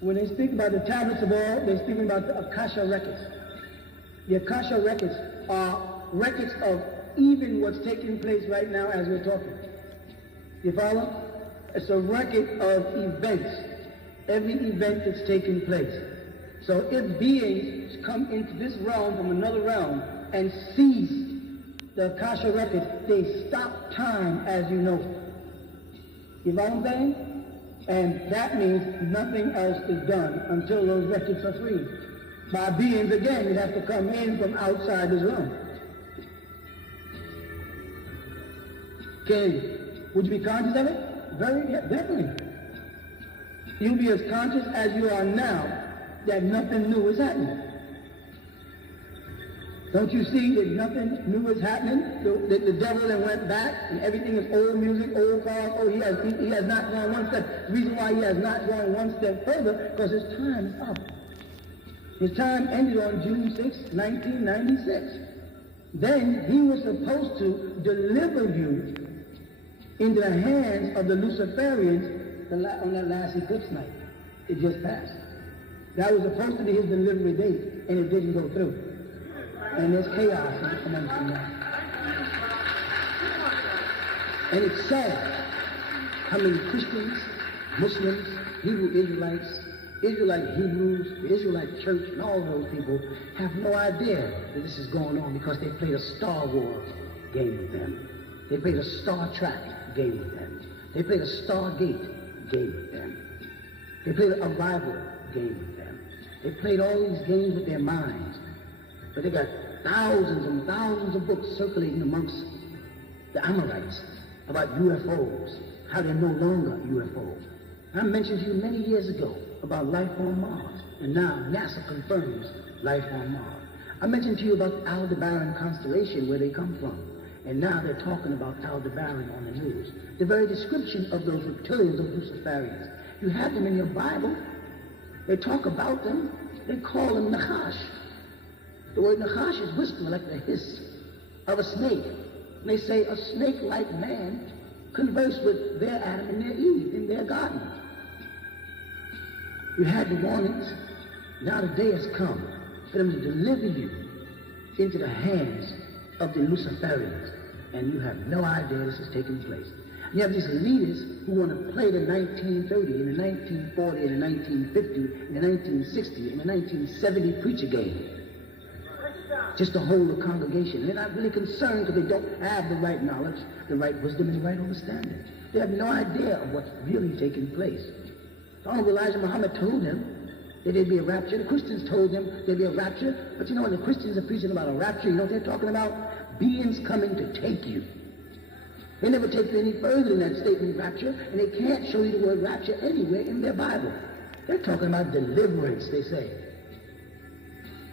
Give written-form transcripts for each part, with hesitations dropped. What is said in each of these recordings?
When they speak about the tablets of oil, they're speaking about the Akasha records. The Akasha records are records of even what's taking place right now as we're talking. You follow? It's a record of events. Every event that's taking place. So if beings come into this realm from another realm and seize the Akasha records, they stop time as you know. You know what I'm saying? And that means nothing else is done until those records are freed. By beings, again, you have to come in from outside this realm. Okay, would you be conscious of it? Yeah, definitely. You'll be as conscious as you are now that nothing new is happening. Don't you see that nothing new is happening? The devil then went back and everything is old music, old cars. Oh, he has not gone one step. The reason why he has not gone one step further, because his time is up. His time ended on June 6, 1996. Then he was supposed to deliver you into the hands of the Luciferians on that last eclipse night. It just passed. That was supposed to be his delivery date, and it didn't go through. And there's chaos amongst them. And it's sad how many Christians, Muslims, Hebrew Israelites, Israelite Hebrews, the Israelite church, and all those people have no idea that this is going on because they played a Star Wars game with them. They played a Star Trek game with them. They played a Stargate game with them. They played a Arrival game with them. They played all these games with their minds. But they got thousands and thousands of books circulating amongst the Amorites about UFOs, how they're no longer UFOs. I mentioned to you many years ago about life on Mars, and now NASA confirms life on Mars. I mentioned to you about the Aldebaran constellation, where they come from, and now they're talking about Aldebaran on the news. The very description of those reptilians, those Luciferians, you have them in your Bible. They talk about them. They call them Nachash. The word Nachash is whisper, like the hiss of a snake. And they say a snake-like man conversed with their Adam and their Eve in their garden. You had the warnings. Now the day has come for them to deliver you into the hands of the Luciferians. And you have no idea this is taking place. You have these leaders who want to play the 1930 and the 1940 and the 1950 and the 1960 and the 1970 preacher game. Just to hold the congregation. They're not really concerned because they don't have the right knowledge, the right wisdom, and the right understanding. They have no idea of what's really taking place. The Honorable Elijah Muhammad told them that there'd be a rapture. The Christians told them there'd be a rapture. But you know, when the Christians are preaching about a rapture, you know what they're talking about? Beings coming to take you. They never take you any further than that statement, rapture, and they can't show you the word rapture anywhere in their Bible. They're talking about deliverance, they say.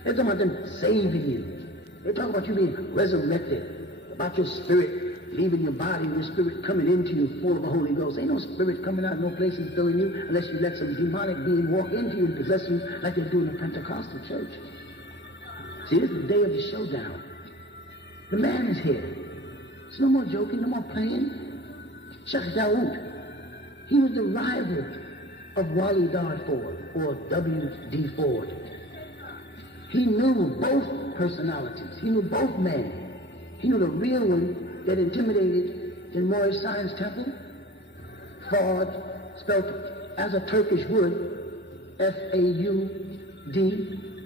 They're talking about them saving you. They're talking about you being resurrected, about your spirit leaving your body and your spirit coming into you full of the Holy Ghost. Ain't no spirit coming out, no place and filling you unless you let some demonic being walk into you and possess you like they do in the Pentecostal church. See, this is the day of the showdown. The man is here. It's no more joking, no more playing. Sheikh Dawood, he was the rival of Wally Dard Ford, or W.D. Ford. He knew both personalities. He knew both men. He knew the real one that intimidated in Moorish Science Temple. Ford, spelled as a Turkish would, F-A-U-D,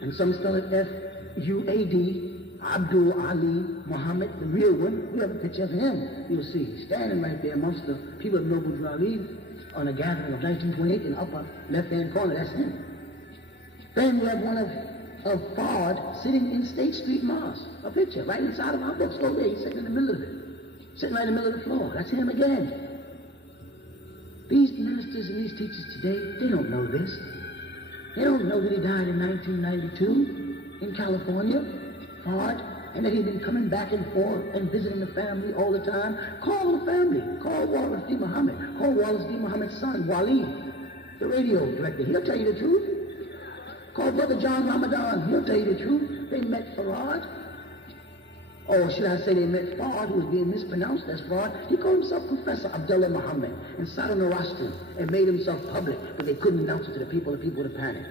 and some spell it F-U-A-D. Abdul Ali Muhammad, the real one. We have a picture of him, you'll see, standing right there amongst the people of Noble Drew on a gathering of 1928 in the upper left-hand corner. That's him. Then we have one of Fard sitting in State Street Mosque, a picture right inside of our bookstore there. He's sitting in the middle of it, sitting right in the middle of the floor. That's him again. These ministers and these teachers today, they don't know this. They don't know that he died in 1992 in California. And that he'd been coming back and forth and visiting the family all the time. Call the family. Call Wallace D. Muhammad. Call Wallace D. Muhammad's son, Wali, the radio director. He'll tell you the truth. Call Brother John Ramadan. He'll tell you the truth. They met Farad. Or should I say they met Fard, who was being mispronounced as Fard. He called himself Professor Abdullah Muhammad and sat on the rostrum and made himself public, but they couldn't announce it to the people would have panicked.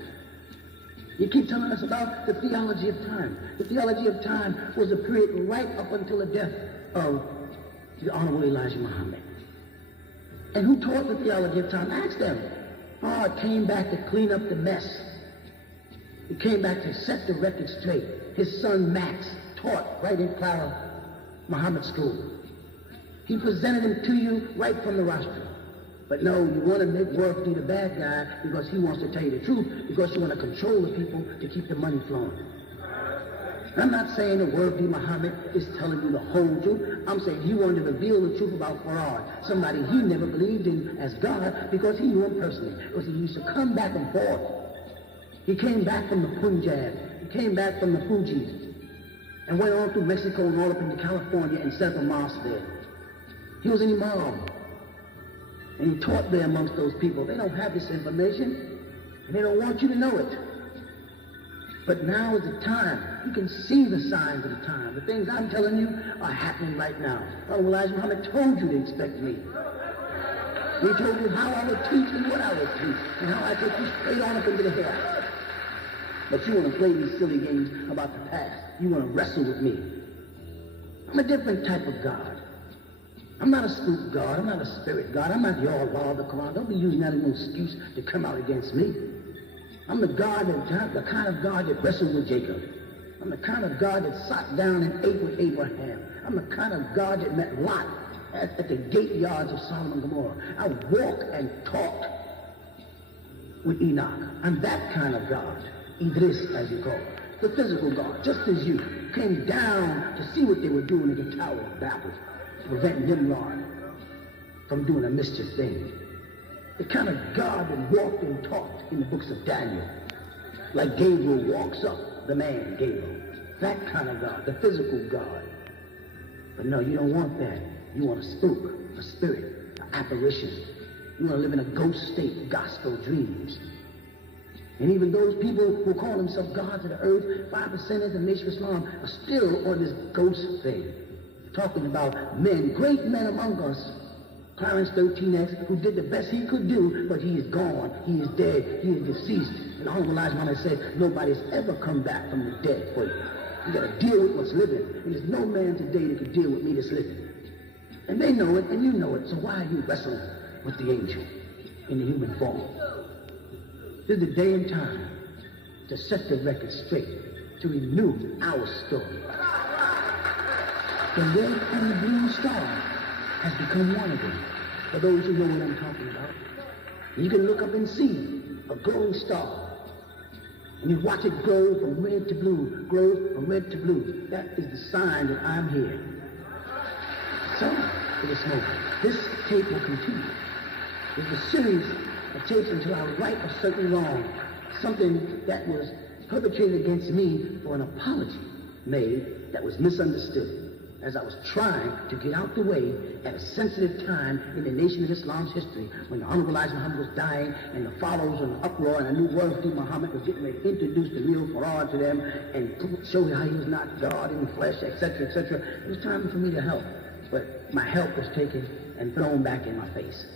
You keep telling us about the theology of time. The theology of time was a period right up until the death of the Honorable Elijah Muhammad. And who taught the theology of time? Ask them. Fard came back to clean up the mess. He came back to set the record straight. His son Max taught right in Clara Muhammad School. He presented him to you right from the rostrum. But no, you want to make Worthy the bad guy because he wants to tell you the truth, because you want to control the people to keep the money flowing. I'm not saying that Worthy Muhammad is telling you the whole truth. I'm saying he wanted to reveal the truth about Farad, somebody he never believed in as God, because he knew him personally. Because he used to come back and forth. He came back from the Punjab. He came back from the Fugees and went on through Mexico and all up into California and set up a mosque there. He was an imam. And he taught there amongst those people. They don't have this information, and they don't want you to know it. But now is the time. You can see the signs of the time. The things I'm telling you are happening right now. Elijah Muhammad told you to expect me. He told you how I would teach and what I would teach, and how I take you straight on up into the hereafter. But you want to play these silly games about the past. You want to wrestle with me. I'm a different type of God. I'm not a spook God. I'm not a spirit God. I'm not your law of the Quran. Don't be using that as an excuse to come out against me. I'm the God the kind of God that wrestled with Jacob. I'm the kind of God that sat down and ate with Abraham. I'm the kind of God that met Lot at the gate yards of Sodom and Gomorrah. I walk and talk with Enoch. I'm that kind of God. Idris, as you call it. The physical God, just as you came down to see what they were doing in the Tower of Babel, to prevent Nimrod from doing a mischief thing. The kind of God that walked and talked in the books of Daniel, like Gabriel walks up, the man Gabriel. That kind of God, the physical God. But no, you don't want that. You want a spook, a spirit, an apparition. You want to live in a ghost state, gospel dreams. And even those people who call themselves gods of the earth, 5% of the Nation of Islam, are still on this ghost thing. Talking about men, great men among us, Clarence 13X, who did the best he could do, but he is gone, he is dead, he is deceased. And Honorable Elijah Muhammad said, nobody's ever come back from the dead for you. You got to deal with what's living. And there's no man today that can deal with me that's living. And they know it, and you know it, so why are you wrestling with the angel in the human form? This is the day and time to set the record straight, to renew our story. The red and the blue star has become one of them, for those who know what I'm talking about. You can look up and see a glowing star, and you watch it glow from red to blue, glow from red to blue. That is the sign that I'm here. So, for this moment, this tape will continue. There's a series of tapes until I right a certain wrong, something that was perpetrated against me for an apology made that was misunderstood, as I was trying to get out the way at a sensitive time in the Nation of Islam's history, when the Honorable Elijah Muhammad was dying and the followers were in uproar, and I knew Worthy Muhammad was getting ready to introduce the real Farad to them and show how he was not God in the flesh, etc., etc. It was time for me to help, but my help was taken and thrown back in my face.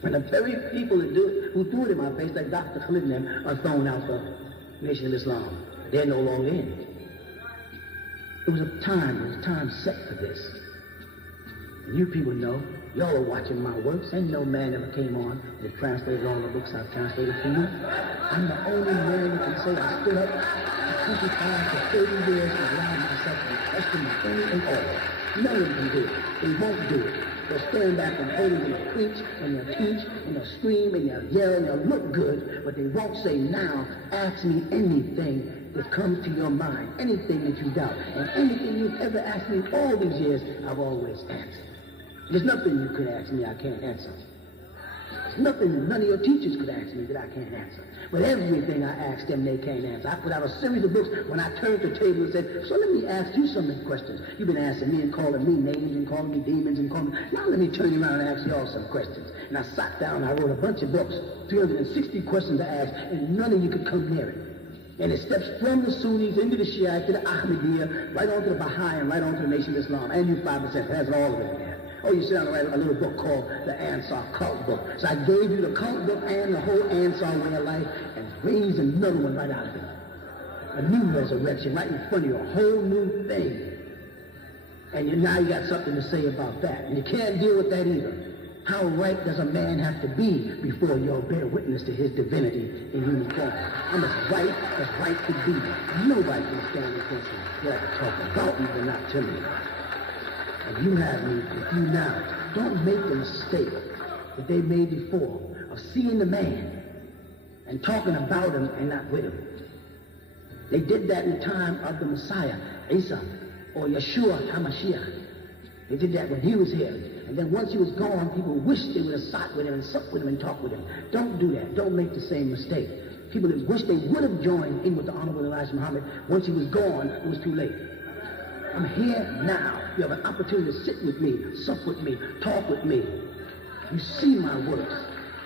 When the very people who threw it in my face, like Dr. Khalid and them, are thrown out the Nation of Islam. They're no longer in it. It was a time set for this. And you people know, y'all are watching my works, and no man ever came on that translated all the books I've translated for you. I'm the only man that can say I stood up for 25 to 30 years and allowed myself to be questioned by any and all. No one can do it. They won't do it. They'll stand back and hold it and they'll preach and they'll teach and they'll scream and they'll yell and they'll look good, but they won't say, now, ask me anything that comes to your mind, anything that you doubt. And anything you've ever asked me all these years, I've always answered. There's nothing you could ask me I can't answer. There's nothing none of your teachers could ask me that I can't answer. But everything I ask them, they can't answer. I put out a series of books when I turned to the table and said, so let me ask you some questions. You've been asking me and calling me names and calling me demons and calling me... Now let me turn you around and ask you all some questions. And I sat down and I wrote a bunch of books, 360 questions I asked, and none of you could come near it. And it steps from the Sunnis into the Shia to the Ahmadiyya, right onto the Baha'i and right onto the Nation of Islam. And you 5% has all of it in there. Oh, you sit down and write a little book called the Ansar Cult Book. So I gave you the cult book and the whole Ansar way of life and raised another one right out of it. A new resurrection right in front of you, a whole new thing. And now you got something to say about that. And you can't deal with that either. How right does a man have to be before you'll bear witness to his divinity in human form? I'm as right could be. Nobody can stand against me. You have to talk about me, but not to me. And you have me with you now. Don't make the mistake that they made before of seeing the man and talking about him and not with him. They did that in the time of the Messiah, Isa, or Yeshua HaMashiach. They did that when he was here. And then once he was gone, people wished they would have sat with him and supped with him and talked with him. Don't do that. Don't make the same mistake. People that wish they would have joined in with the Honorable Elijah Muhammad. Once he was gone, it was too late. I'm here now. You have an opportunity to sit with me, sup with me, talk with me. You see my works.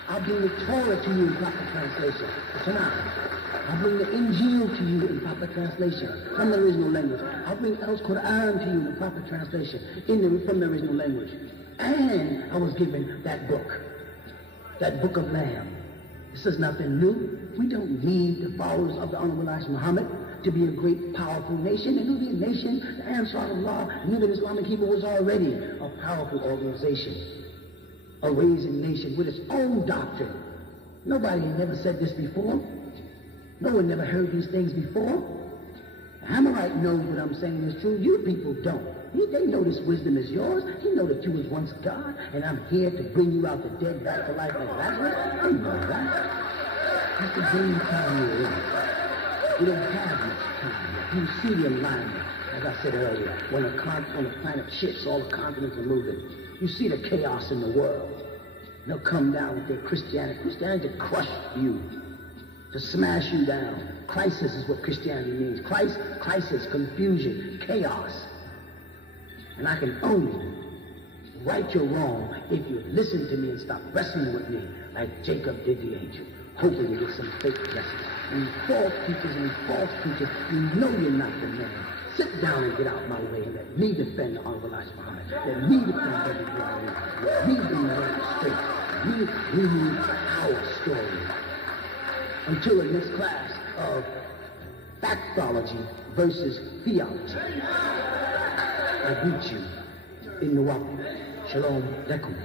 I'll bring the Torah to you in proper translation. I'll bring the Injil to you in proper translation from the original language. I'll bring El Quran to you in proper translation from the original language. And I was given that book of Lamb. This is nothing new. We don't need the followers of the Honorable Elijah Muhammad to be a great, powerful nation. The Nubian nation, the Ansar Allah, Nubian Islamic Hebrew was already a powerful organization, a raising nation with its own doctrine. Nobody had never said this before. No one never heard these things before. Hammerite knows what I'm saying is true. You people don't. They know this wisdom is yours. They know that you was once God, and I'm here to bring you out the dead back to life like Lazarus. They know that. That's the game time you're in. You don't have much time. You see the alignment, as I said earlier, when the planet shifts, all the continents are moving. You see the chaos in the world. They'll come down with their Christianity. Christianity to crush you, to smash you down. Crisis is what Christianity means. Crisis, confusion, chaos. And I can only right your wrong if you listen to me and stop wrestling with me like Jacob did the angel, hoping to get some fake blessings. And you false teachers and you false preachers, you know you're not the man. Sit down and get out my way and let me defend the Honorable Elijah Muhammad. Let me defend every ground. Let me bring the way straight. We need our story. Until the next class of factology versus theology. I greet you in the Shalom Aleichem.